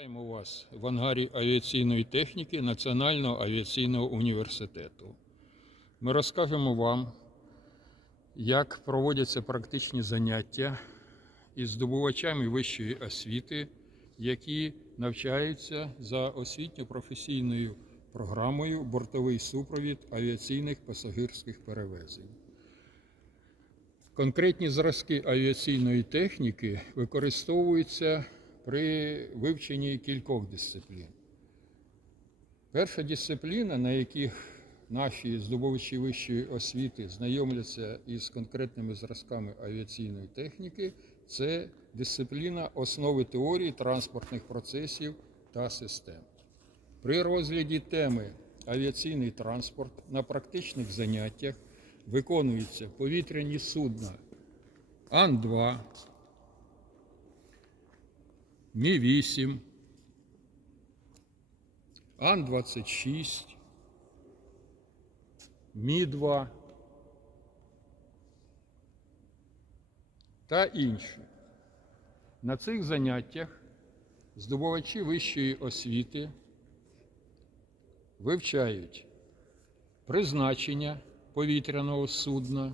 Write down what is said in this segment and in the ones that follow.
Вітаємо вас в ангарі авіаційної техніки Національного авіаційного університету. Ми розкажемо вам, як проводяться практичні заняття із здобувачами вищої освіти, які навчаються за освітньо-професійною програмою Бортовий супровід авіаційних пасажирських перевезень. Конкретні зразки авіаційної техніки використовуються при вивченні кількох дисциплін. Перша дисципліна, на яких наші здобувачі вищої освіти знайомляться із конкретними зразками авіаційної техніки, це дисципліна основи теорії транспортних процесів та систем. При розгляді теми авіаційний транспорт на практичних заняттях виконуються повітряні судна Ан-2, Мі-8, Ан-26, Мі-2 та інші. На цих заняттях здобувачі вищої освіти вивчають призначення повітряного судна,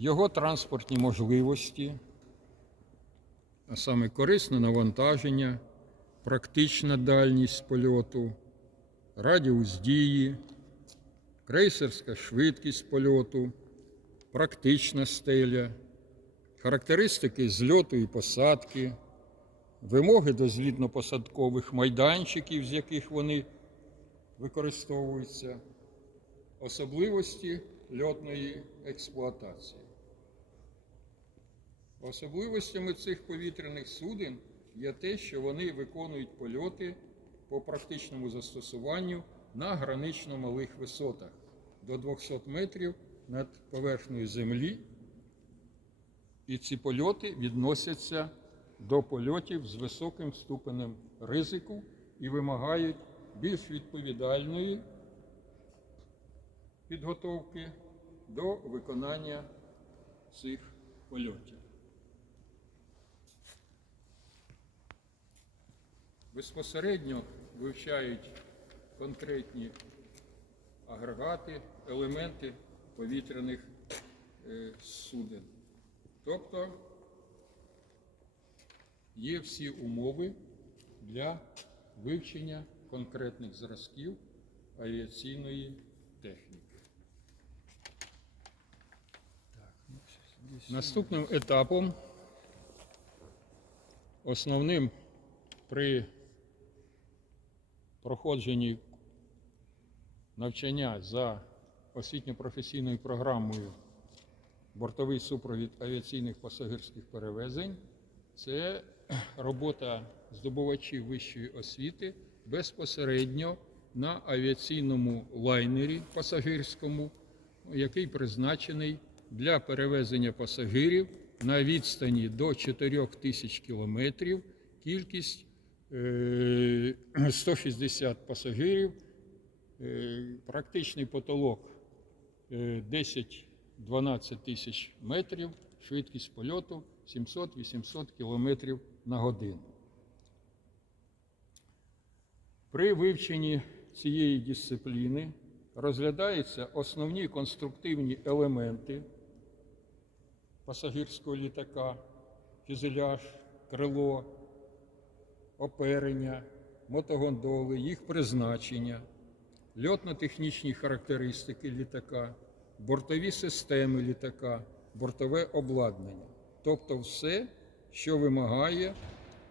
його транспортні можливості, а саме корисне навантаження, практична дальність польоту, радіус дії, крейсерська швидкість польоту, практична стеля, характеристики зльоту і посадки, вимоги до злітно-посадкових майданчиків, з яких вони використовуються, особливості льотної експлуатації. Особливостями цих повітряних суден є те, що вони виконують польоти по практичному застосуванню на гранично малих висотах до 200 метрів над поверхнею землі. І ці польоти відносяться до польотів з високим ступенем ризику і вимагають більш відповідальної підготовки до виконання цих польотів. Безпосередньо вивчають конкретні агрегати, елементи повітряних е, суден. Тобто є всі умови для вивчення конкретних зразків авіаційної техніки. Наступним етапом, основним при проходженні навчання за освітньо-професійною програмою бортовий супровід авіаційних пасажирських перевезень це робота здобувачів вищої освіти безпосередньо на авіаційному лайнері пасажирському, який призначений для перевезення пасажирів на відстані до 4 тисяч кілометрів, кількість 160 пасажирів, е, практичний потолок е, 10-12 тисяч метрів, швидкість польоту 700-800 кілометрів на годину. При вивченні цієї дисципліни розглядаються основні конструктивні елементи пасажирського літака, фюзеляж, крило, оперення, мотогондоли, їх призначення, льотно-технічні характеристики літака, бортові системи літака, бортове обладнання. Тобто все, що вимагає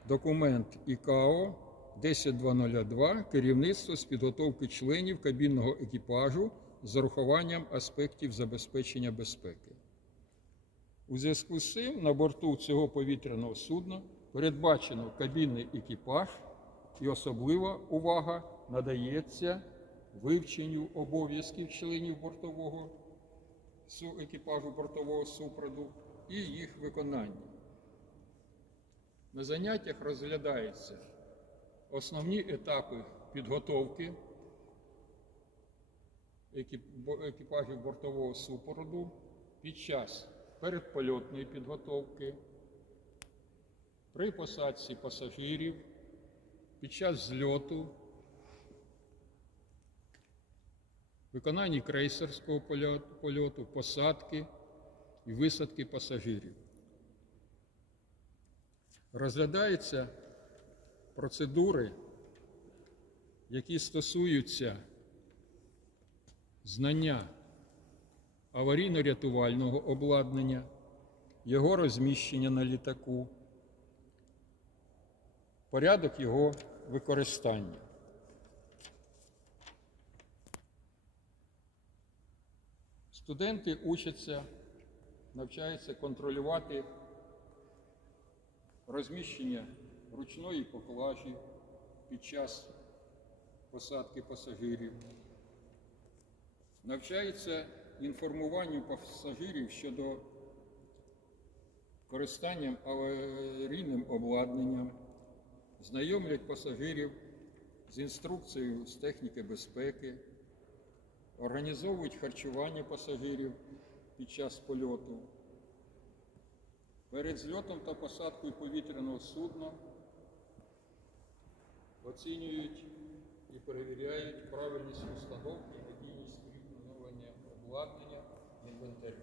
документ ІКАО 10202 керівництво з підготовки членів кабінного екіпажу з урахуванням аспектів забезпечення безпеки. У зв'язку з цим на борту цього повітряного судна передбачено кабінний екіпаж і особлива увага надається вивченню обов'язків членів бортового екіпажу бортового супроводу і їх виконання. На заняттях розглядаються основні етапи підготовки екіпажів бортового супроводу під час передпольотної підготовки, при посадці пасажирів, під час зльоту, виконанні крейсерського польоту- посадки і висадки пасажирів. Розглядаються процедури, які стосуються знання аварійно-рятувального обладнання, його розміщення на літаку, порядок його використання. Студенти учаться, навчаються контролювати розміщення ручної поклажі під час посадки пасажирів, навчаються інформуванню пасажирів щодо користання аварійним обладнанням, знайомлять пасажирів з інструкцією з техніки безпеки, організовують харчування пасажирів під час польоту. Перед зльотом та посадкою повітряного судна оцінюють і перевіряють правильність установки, надійність відновлення обладнання інвентарю.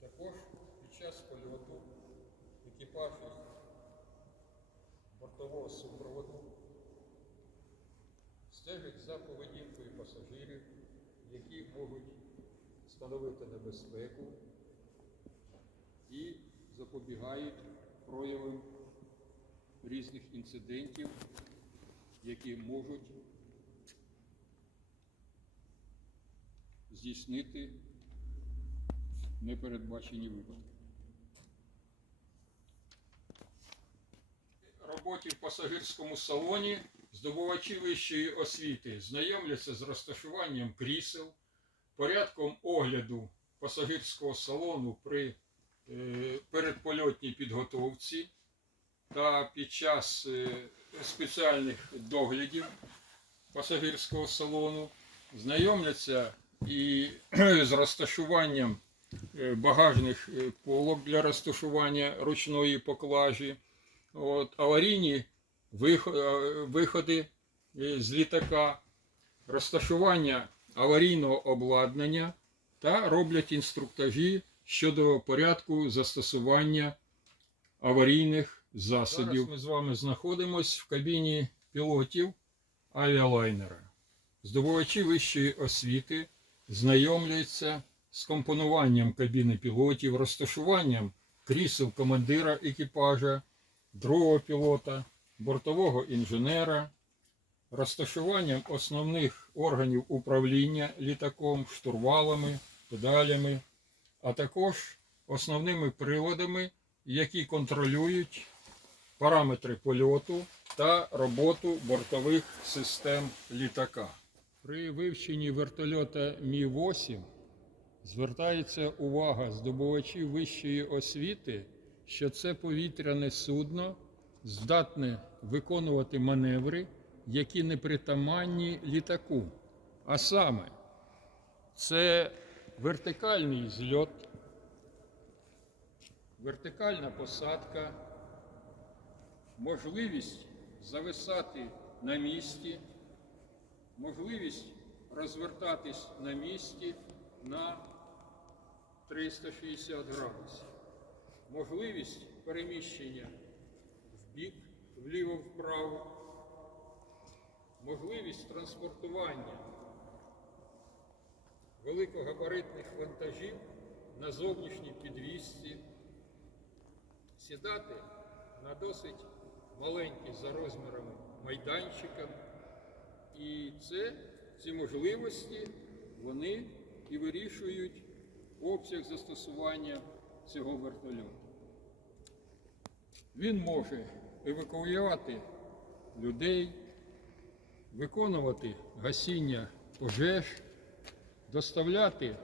Також під час польоту екіпажі бортового супроводу стежать за поведінкою пасажирів, які можуть становити небезпеку і запобігають проявам різних інцидентів, які можуть здійснити непередбачені випадки. Роботі в пасажирському салоні здобувачі вищої освіти знайомляться з розташуванням крісел, порядком огляду пасажирського салону при е, передпольотній підготовці та під час е, спеціальних доглядів пасажирського салону, знайомляться і з розташуванням е, багажних е, полок для розташування ручної поклажі, от, аварійні е, виходи е, з літака, розташування аварійного обладнання та роблять інструктажі щодо порядку застосування аварійних засобів. Зараз ми з вами знаходимося в кабіні пілотів авіалайнера. Здобувачі вищої освіти знайомляться з компонуванням кабіни пілотів, розташуванням крісел командира екіпажа, другого пілота, бортового інженера, розташуванням основних органів управління літаком, штурвалами, педалями, а також основними приладами, які контролюють параметри польоту та роботу бортових систем літака. При вивченні вертольота Мі-8 звертається увага здобувачів вищої освіти, що це повітряне судно здатне виконувати маневри, які не притаманні літаку. А саме, це вертикальний зльот, вертикальна посадка, можливість зависати на місці, можливість розвертатись на місці на 360 градусів, можливість переміщення в бік, вліво-вправо, можливість транспортування великогабаритних вантажів на зовнішній підвісці, сідати на досить маленький за розмірами майданчиком. І це, ці можливості, вони і вирішують обсяг застосування цього вертольоту. Він може евакуювати людей, виконувати гасіння пожеж, доставляти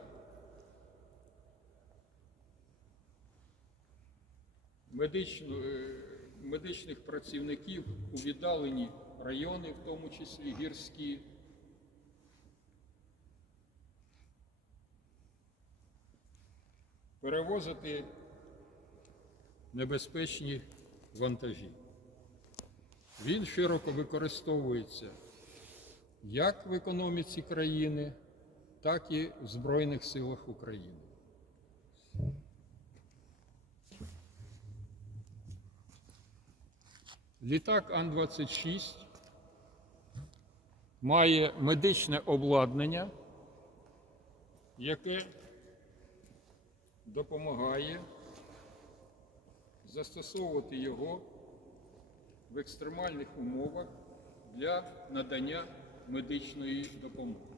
медичну, е, медичних працівників у віддалені райони, в тому числі гірські. Перевозити небезпечні вантажі. Він широко використовується як в економіці країни, так і в Збройних силах України. Літак Ан-26 має медичне обладнання, яке допомагає застосовувати його в екстремальних умовах для надання медичної допомоги.